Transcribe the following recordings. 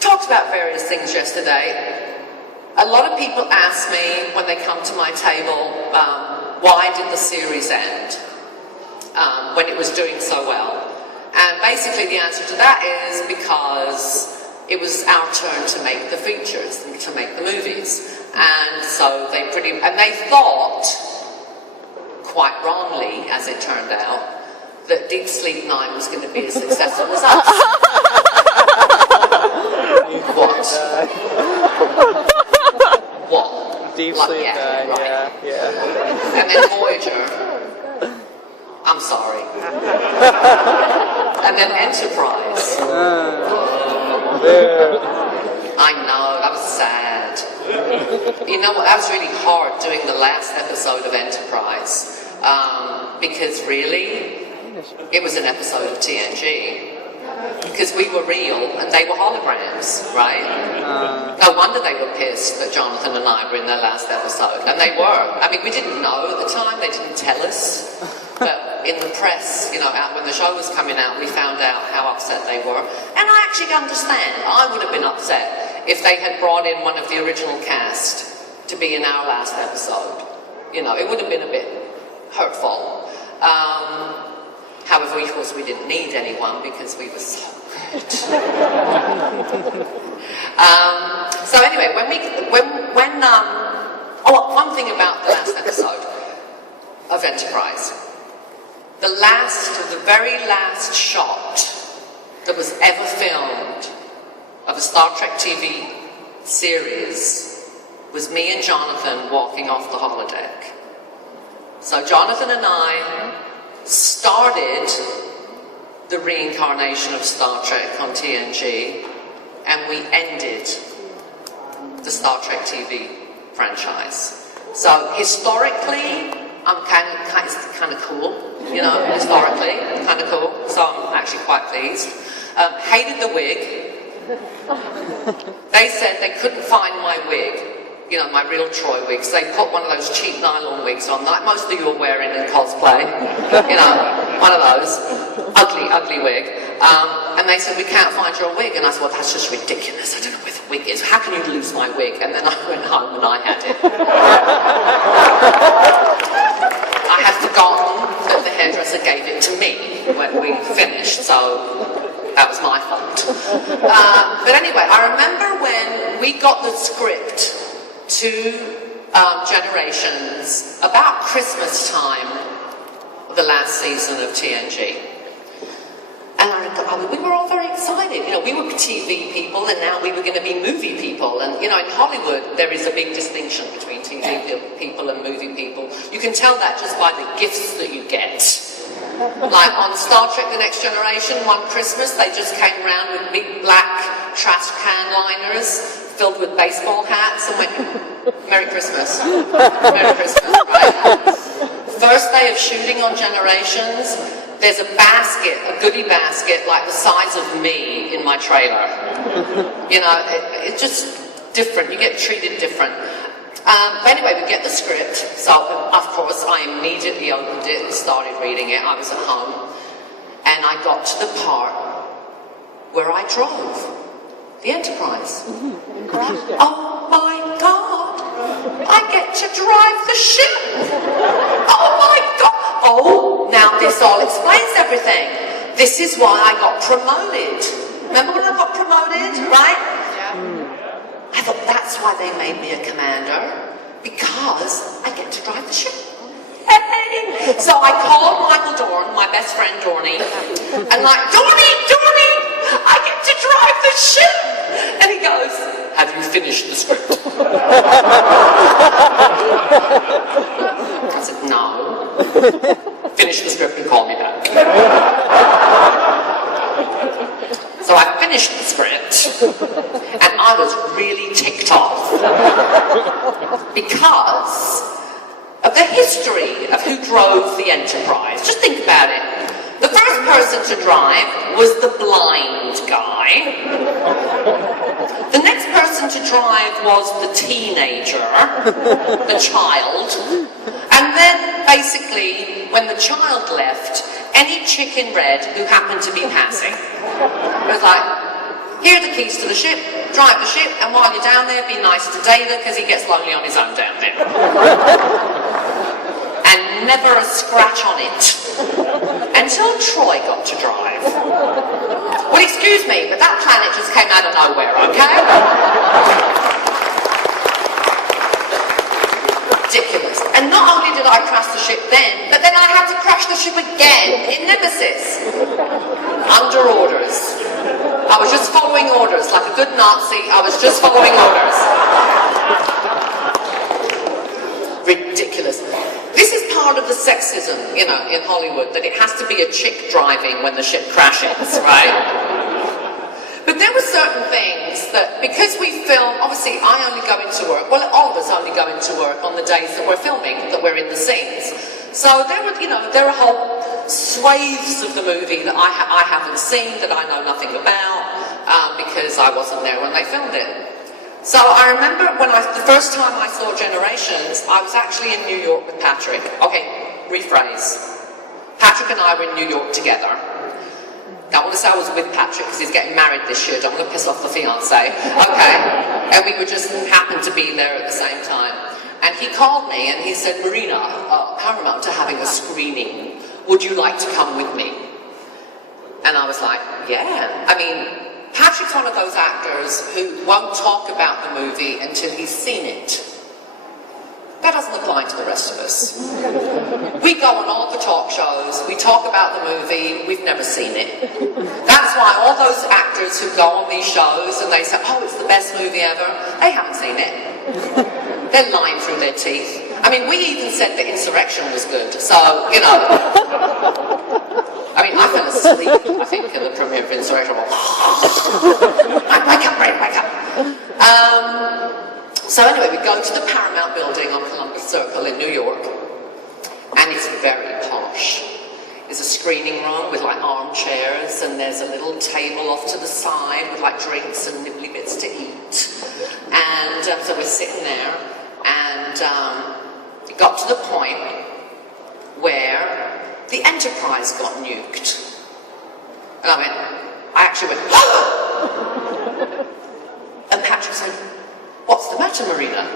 talked about various things yesterday. A lot of people ask me when they come to my table, why did the series end when it was doing so well? And basically the answer to that is because it was our turn to make the features, to make the movies. And so they thought, quite wrongly as it turned out, that Deep Sleep 9 was going to be as successful as us. What? What? Deep Sleep 9, right. yeah. And then Voyager. I'm sorry. And then Enterprise. I know, that was sad. You know what, that was really hard doing the last episode of Enterprise. Because really, it was an episode of TNG. Because we were real and they were holograms, right? No wonder they were pissed that Jonathan and I were in their last episode. And they were. I mean, we didn't know at the time, they didn't tell us. But in the press, you know, when the show was coming out, we found out how upset they were. And I actually understand. I would have been upset if they had brought in one of the original cast to be in our last episode. You know, it would have been a bit hurtful. However, of course, we didn't need anyone because we were so good. So anyway, one thing about the last episode of Enterprise, the very last shot that was ever filmed of a Star Trek TV series was me and Jonathan walking off the holodeck. So Jonathan and I started the reincarnation of Star Trek on TNG, and we ended the Star Trek TV franchise. So historically, I'm kind of cool, you know, historically, kind of cool, so I'm actually quite pleased. Hated the wig. They said they couldn't find my wig, you know, my real Troy wigs. They put one of those cheap nylon wigs on, like most of you are wearing in cosplay, you know, one of those, ugly wig. And they said, we can't find your wig. And I said, well, that's just ridiculous. I don't know where the wig is. How can you lose my wig? And then I went home and I had it. I had forgotten that the hairdresser gave it to me when we finished, so that was my fault. But anyway, I remember when we got the script to Generations about Christmas time of the last season of TNG. And we were all very excited. You know, we were TV people and now we were going to be movie people. And, you know, in Hollywood, there is a big distinction between TV people and movie people. You can tell that just by the gifts that you get. Like on Star Trek The Next Generation, one Christmas, they just came around with big black trash can liners filled with baseball hats and went, Merry Christmas. Merry Christmas, right? First day of shooting on Generations, there's a basket, a goodie basket, like the size of me in my trailer. You know, it's just different. You get treated different. But anyway, we get the script. So, of course, I immediately opened it and started reading it. I was at home. And I got to the part where I drove the Enterprise. Oh, my God. I get to drive the ship. Oh, my God. Oh, now this all explains everything. This is why I got promoted. Remember when I got promoted, right? Yeah. I thought that's why they made me a commander, because I get to drive the ship. Hey! So I called Michael Dorn, my best friend Dorney, and like, Dorney, I get to drive the ship! And he goes, have you finished the script? I said, no. Finish the script and call me back. So I finished the script, and I was really ticked off because of the history of who drove the Enterprise. Just think about it. The first person to drive was the blind guy. The next person to drive was the teenager, the child. And then, basically, when the child left, any chick in red who happened to be passing. It was like, Here are the keys to the ship, drive the ship, and while you're down there, be nice to David, because he gets lonely on his own down there. And never a scratch on it. Until Troy got to drive. Well, excuse me, but that planet just came out of nowhere, okay? Ridiculous. And not only did I crash the ship then, but then I had to crash the ship again in Nemesis. Under orders. I was just following orders, like a good Nazi, I was just following orders. Ridiculous. This is part of the sexism, you know, in Hollywood, that it has to be a chick driving when the ship crashes, right? But there were certain things that, because we film, obviously I only go into work, well, all of us only go into work on the days that we're filming, that we're in the scenes. So there were, you know, there are whole swathes of the movie that I haven't seen, that I know nothing about, because I wasn't there when they filmed it. So I remember when the first time I saw Generations, I was actually in New York with Patrick. Okay, rephrase. Patrick and I were in New York together. Now, I want to say I was with Patrick because he's getting married this year. Don't want to piss off the fiancé. Okay. And we were just happened to be there at the same time. And he called me and he said, Marina, Paramount are having a screening. Would you like to come with me? And I was like, yeah. I mean, Patrick's one of those actors who won't talk about the movie until he's seen it. That doesn't apply to the rest of us. We go on all the talk shows, we talk about the movie, we've never seen it. That's why all those actors who go on these shows and they say, oh, it's the best movie ever, they haven't seen it. They're lying through their teeth. I mean, we even said that Insurrection was good, so, you know. I mean, I fell asleep, I think, in the premiere of Insurrection. Wake up, Ray, wake up. So anyway, we go to the Paramount building on Columbus Circle in New York, and it's very posh. There's a screening room with like armchairs, and there's a little table off to the side with like drinks and nibbly bits to eat. And so we're sitting there, and it got to the point where the Enterprise got nuked. And I actually went, oh! And Patrick said, what's the matter, Marina?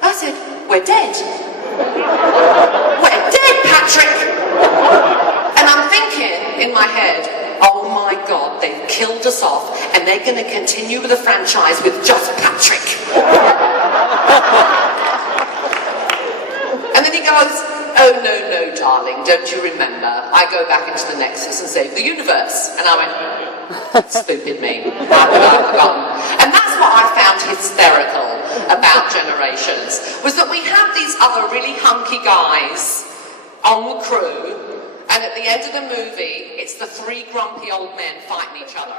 I said, we're dead. We're dead, Patrick! And I'm thinking in my head, oh my God, they've killed us off and they're going to continue the franchise with just Patrick. And then he goes, oh no, darling, don't you remember? I go back into the Nexus and save the universe. And I went, stupid me, how could I have forgotten? And that's what I found hysterical about Generations, was that we have these other really hunky guys on the crew, and at the end of the movie, it's the three grumpy old men fighting each other.